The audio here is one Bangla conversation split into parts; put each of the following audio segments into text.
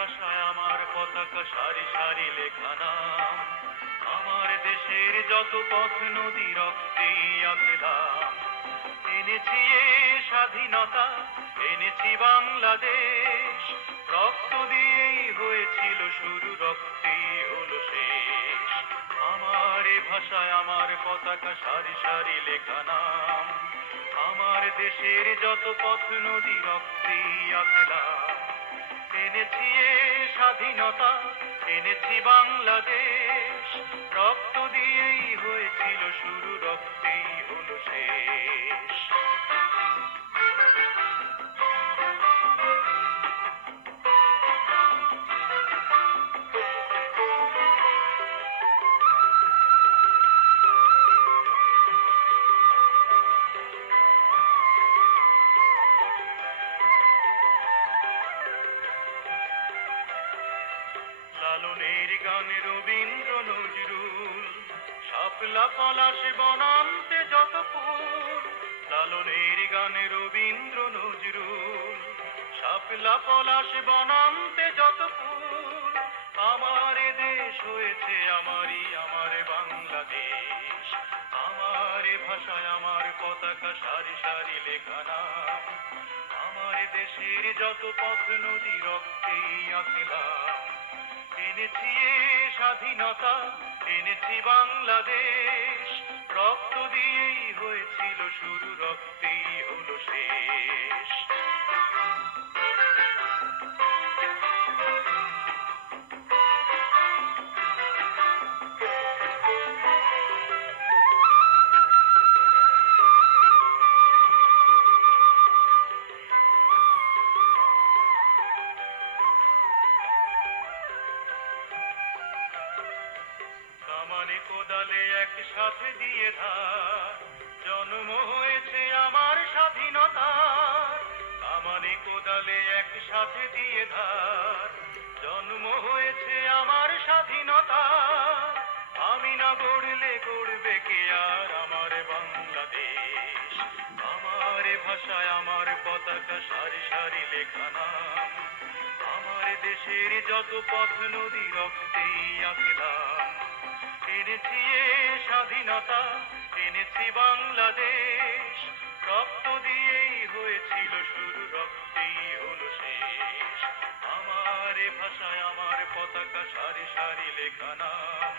ভাষায় আমার পতাকা সারি সারি লেখা নাম। আমার দেশের যত পথ, নদী রক্তেই আঁকলাম এনেছি স্বাধীনতা, এনেছি বাংলাদেশ। রক্ত দিয়েই হয়েছিল শুরু রক্তেই হলো শেষ। আমার এ ভাষায় আমার পতাকা সারি সারি লেখা নাম। আমার দেশের যত পথ, নদী, রক্তেই আঁকলাম এনেছি এ স্বাধীনতা এনেছি বাংলাদেশ। লালনের গানে রবীন্দ্র নজরুল, শাপলা পলাশ বনান্তে যত ফুল, লালনের গানে রবীন্দ্র নজরুল, শাপলা পলাশ বনান্তে যত ফুল, আমার দেশ হয়েছে আমারই, আমার বাংলাদেশ। আমার ভাষায় আমার পতাকা সারি সারি লেখা নাম, আমার দেশের যত পথ, নদী, রক্তেই আঁকলাম। এনেছি স্বাধীনতা এনেছি বাংলাদেশ। রক্ত দিয়েই হয়েছিল শুরু রক্তেই হলো শেষ। কোদালে একসাথে দিয়ে ধার। জন্ম হয়েছে আমার স্বাধীনতার কামানে কোদালে একসাথে দিয়ে ধার। জন্ম হয়েছে আমার স্বাধীনতা। আমি না গড়লে গড়বে কে আর আমার বাংলাদেশ। আমার ভাষায়, আমার পতাকা, সারি সারি লেখা আমার দেশের যত পথ, নদী, রক্তেই আঁকলাম। এনেছি এ স্বাধীনতা, এনেছি বাংলাদেশ। রক্ত দিয়েই হয়েছিল শুরু, রক্তেই হলো শেষ। আমার এ ভাষায়, আমার পতাকা সারি সারি লেখা নাম।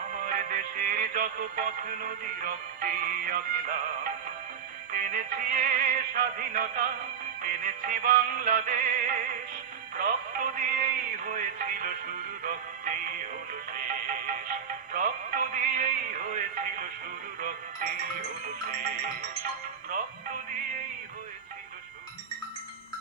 আমার দেশের যত পথ, নদী, রক্তেই আঁকলাম এনেছি এ স্বাধীনতা, এনেছি বাংলাদেশ। রক্ত দিয়েই